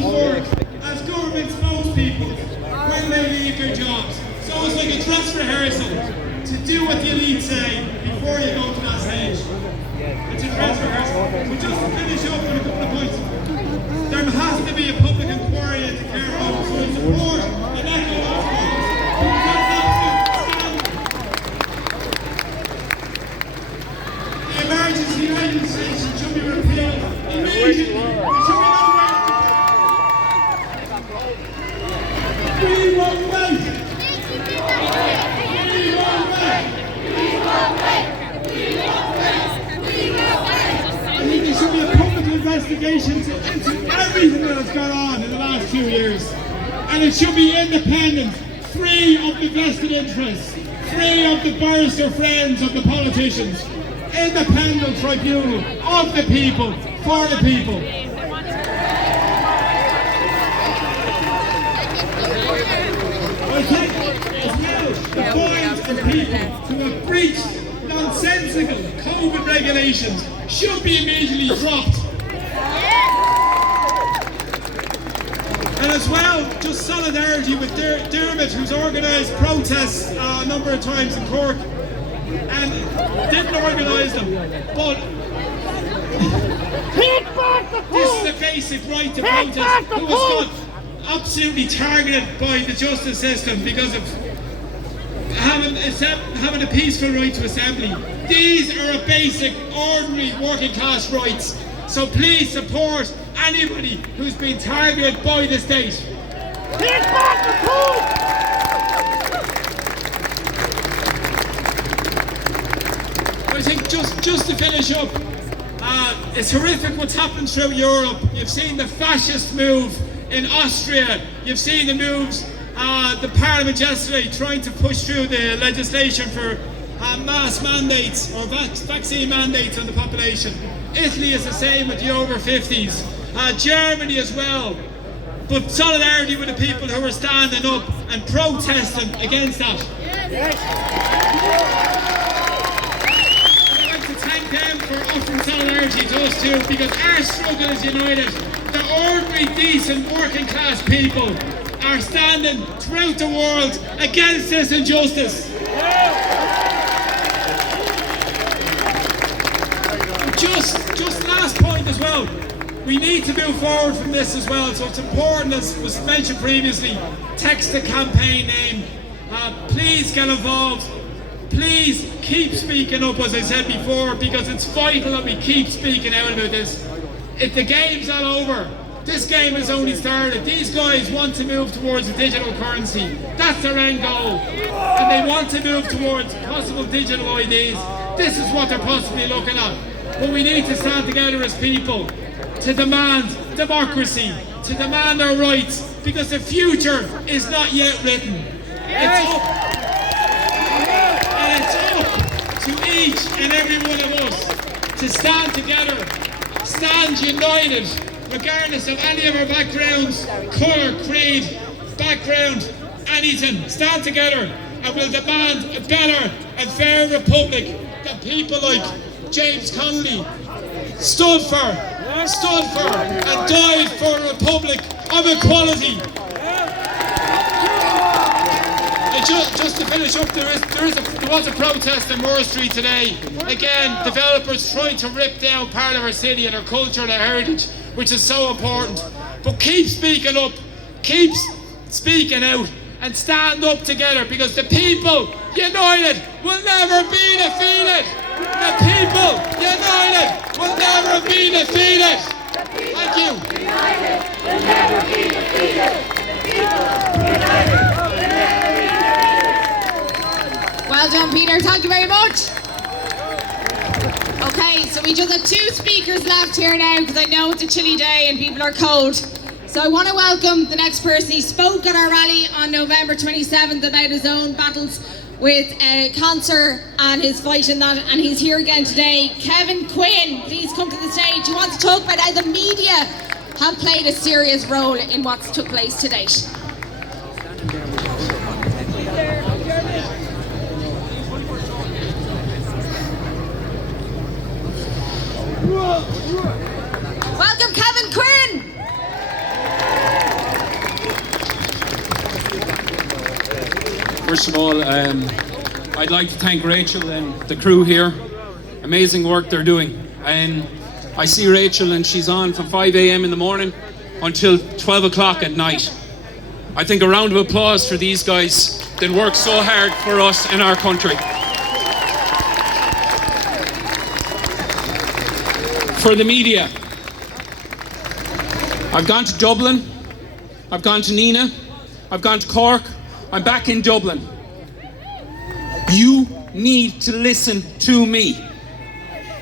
support as government spokespeople when they leave their jobs. So it's like a dress rehearsal to do what the elite say before you go to that stage. It's a dress rehearsal. But just to finish up with a couple of points, there has to be a public inquiry into care homes. So I support an echo of homes. The emergency legislation should be repealed immediately. There should be no wait. We won't wait. We won't wait. We won't wait. We won't wait. We won't wait. I think there should be a public investigation into everything that has gone on in the last few years. And it should be independent, free of the vested interests, free of the barrister friends of the politicians. Independent tribunal of the people, for the people. I think as well, the fines for people who have breached nonsensical COVID regulations should be immediately dropped. And as well, just solidarity with Dermot, who's organised protests a number of times in Cork and didn't organise them, but this is a basic right to protest, who was got absolutely targeted by the justice system because of having a peaceful right to assembly. These are a basic, ordinary working class rights. So please support anybody who's been targeted by the state. Take back the court! I think just to finish up, it's horrific what's happened throughout Europe. You've seen the fascist move in Austria. You've seen the moves, the Parliament yesterday trying to push through the legislation for mass mandates or vaccine mandates on the population. Italy is the same with the over 50s. Germany as well. But solidarity with the people who are standing up and protesting against that. Yes. And I'd like to thank them for offering solidarity to us too, because our struggle is united. The ordinary, decent, working class people are standing throughout the world against this injustice. Just last point as well. We need to move forward from this as well, so it's important, as was mentioned previously, text the campaign name. Please get involved. Please keep speaking up, as I said before, because it's vital that we keep speaking out about this. If the game's not over, this game has only started. These guys want to move towards a digital currency. That's their end goal. And they want to move towards possible digital IDs. This is what they're possibly looking at. But we need to stand together as people to demand democracy, to demand our rights, because the future is not yet written. It's up. And it's up to each and every one of us to stand together, stand united, regardless of any of our backgrounds, colour, creed, background, anything. Stand together and we'll demand a better and fairer republic that people like James Connolly stood for and died for, a republic of equality. And just to finish up, there was a protest in Moore Street today. Again, developers trying to rip down part of our city and our culture and our heritage, which is so important. But keep speaking up, keep speaking out, and stand up together, because the people united will never be defeated. The people united will never be defeated. Thank you. United will never be defeated. The people united will never be defeated. Well done, Peter. Thank you very much. Okay, so we just have two speakers left here now, because I know it's a chilly day and people are cold. So I want to welcome the next person. He spoke at our rally on November 27th about his own battles with cancer and his fight in that, and he's here again today. Kevin Quinn, please come to the stage. He wants to talk about how the media have played a serious role in what's took place to date. Welcome, Kevin Quinn. First of all, I'd like to thank Rachel and the crew here. Amazing work they're doing. And I see Rachel and she's on from 5 a.m. in the morning until 12 o'clock at night. I think a round of applause for these guys that work so hard for us and our country. For the media, I've gone to Dublin, I've gone to Nina, I've gone to Cork, I'm back in Dublin. You need to listen to me.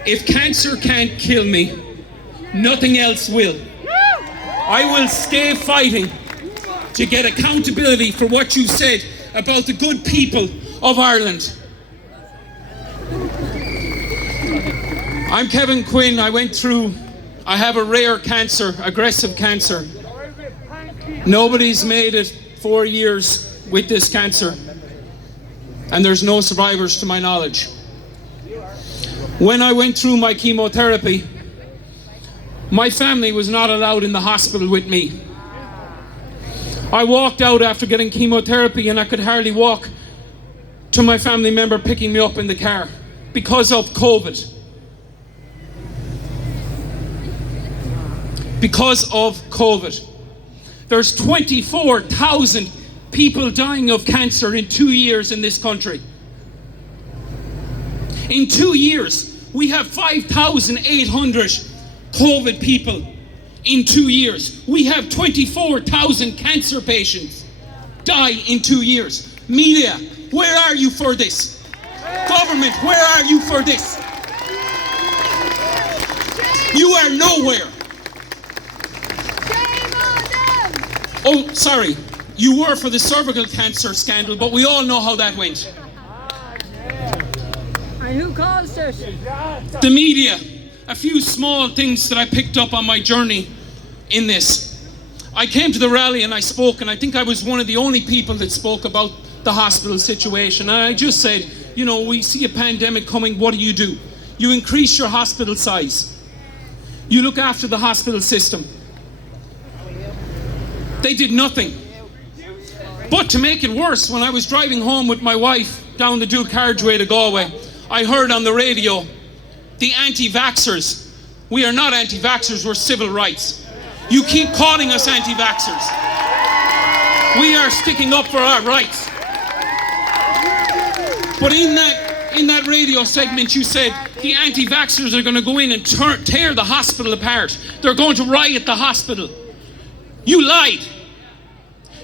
If cancer can't kill me, nothing else will. I will stay fighting to get accountability for what you said about the good people of Ireland. I'm Kevin Quinn. I have a rare cancer, aggressive cancer. Nobody's made it 4 years with this cancer, and there's no survivors to my knowledge. When I went through my chemotherapy, my family was not allowed in the hospital with me. I walked out after getting chemotherapy and I could hardly walk to my family member picking me up in the car because of COVID. Because of COVID. There's 24,000 people dying of cancer in 2 years in this country. In 2 years, we have 5,800 COVID people in 2 years. We have 24,000 cancer patients die in 2 years. Media, where are you for this? Government, where are you for this? You are nowhere. Oh, sorry. You were for the cervical cancer scandal, but we all know how that went. And who caused it? The media. A few small things that I picked up on my journey in this. I came to the rally and I spoke, and I think I was one of the only people that spoke about the hospital situation. And I just said, you know, we see a pandemic coming, what do? You increase your hospital size. You look after the hospital system. They did nothing. But to make it worse, when I was driving home with my wife down the dual carriageway to Galway, I heard on the radio, the anti-vaxxers. We are not anti-vaxxers, we're civil rights. You keep calling us anti-vaxxers. We are sticking up for our rights. But in that radio segment you said the anti-vaxxers are going to go in and tear the hospital apart. They're going to riot the hospital. You lied.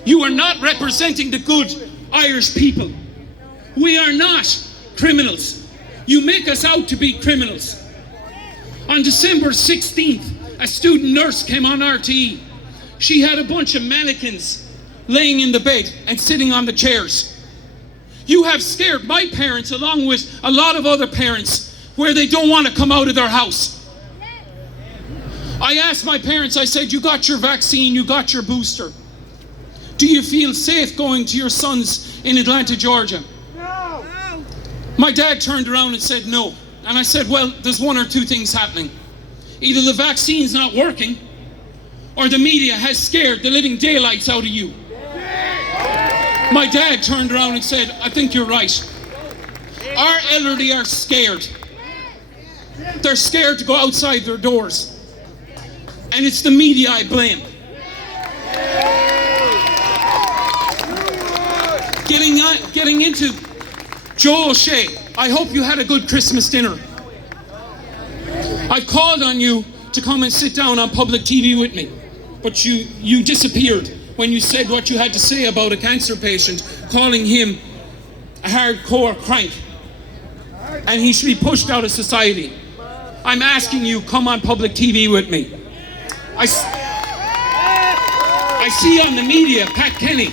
You are not representing the good Irish people. We are not criminals. You make us out to be criminals. On December 16th, a student nurse came on RTE. She had a bunch of mannequins laying in the bed and sitting on the chairs. You have scared my parents, along with a lot of other parents, where they don't want to come out of their house. I asked my parents, I said, you got your vaccine, you got your booster. Do you feel safe going to your sons in Atlanta, Georgia? No. My dad turned around and said no. And I said, well, there's one or two things happening. Either the vaccine's not working, or the media has scared the living daylights out of you. My dad turned around and said, I think you're right. Our elderly are scared. They're scared to go outside their doors. And it's the media I blame. Getting into Joe O'Shea, I hope you had a good Christmas dinner. I've called on you to come and sit down on public TV with me, but you disappeared when you said what you had to say about a cancer patient, calling him a hardcore crank, and he should be pushed out of society. I'm asking you, come on public TV with me. I see on the media, Pat Kenny,